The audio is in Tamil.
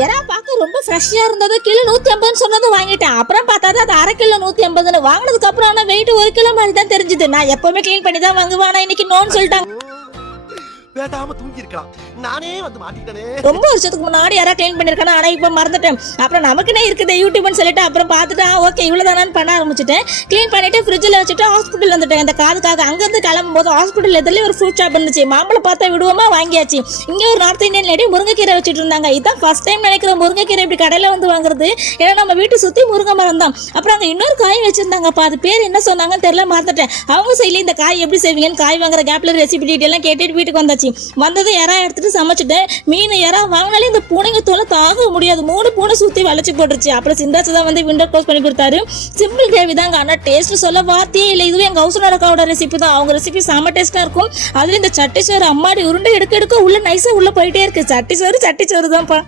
எறா பார்க்க ரொம்ப ஃப்ரெஷ்ஷா இருந்தது. கிலோ 150 சொன்னது வாங்கிட்டேன். அப்புறம் பார்த்தா அது 1/2 கிலோ 150 வாங்கினதுக்கு அப்புறம் ஆனா வெயிட் 1 கிலோ மாதிரி தான் தெரிஞ்சது. நான் எப்பவுமே க்ளீன் பண்ணி தான் வாங்குவேன். ஆனா இன்னைக்கு நோன்னு சொல்லிட்டாங்க. பேசாம தூங்கி இருக்கலாம். நானே வந்து மாட்டிட்டேனே. ரொம்ப வருஷத்துக்கு முன்னாடி யாரா க்ளீன் பண்ணிருக்கானே, ஆனா இப்ப மறந்துட்டேன். அப்புறம் நமக்குனே இருக்குது யூடியூப்னு சொல்லிட்டு அப்புறம் பார்த்துட்டு ஓகே இவ்வளவுதானான்னு பண்ண ஆரம்பிச்சிட்டேன். க்ளீன் பண்ணிட்டு ஃப்ரிட்ஜில் வச்சுட்டு ஹாஸ்பிட்டல் வந்துட்டேன். இந்த காதுக்காக அங்கிருந்து கிளம்பும் போது ஹாஸ்பிட்டல் எதிரிலே ஒரு ஃப்ரூட் ஷாப் இருந்துச்சு. மாம்பழம் பார்த்தா விடுவோமா வாங்கியாச்சு. இங்கே ஒரு நார்த் இந்தியன் லேடி முருங்கைக்கீரை வச்சுட்டு இருந்தாங்க. இதான் ஃபர்ஸ்ட் டைம் நினைக்கிற முருங்கைக்கீரை இப்படி கடையில் வந்து வாங்குறது. ஏன்னா நம்ம வீட்டு சுற்றி முருங்கை மரம் தான். அப்புறம் அங்கே இன்னொரு காய் வச்சிருந்தாங்கப்பா. அது பேர் என்ன சொன்னாங்கன்னு தெரியல, மறந்துட்டேன். அவங்க சைட்லேயே இந்த காய் எப்படி செய்வீங்கன்னு காய் வாங்குற கேப்ல ரெசிபி டீட்டெயிலாம் கேட்டுட்டு வீட்டுக்கு வந்தாச்சு. வந்தது இறா எடுத்துட்டு சமைச்சிட்டேன். மீன் இறா வாங்கினாலே இந்த பூனைங்க தோலை தாங்க முடியாது. 3 பூனை சுற்றி வளைச்சு போட்டுருச்சு. அப்புறம் சிந்தாச்சு தான் வந்து விண்டோ க்ளோஸ் பண்ணி கொடுத்தாரு. சிம்பிள் கிரேவி தாங்க, ஆனால் டேஸ்ட் சொல்ல வார்த்தையே இல்லை. இதுவே எங்கள் ஹவுஸ்னர் அக்காவோட ரெசிபி தான். அவங்க ரெசிபி செம்ம டேஸ்ட்டாக இருக்கும். அதில் இந்த சட்டி சோறு அம்மாடி உருண்டை எடுக்க உள்ள நைஸாக உள்ள போயிட்டே இருக்கு. சட்டி சோறு தான்ப்பா.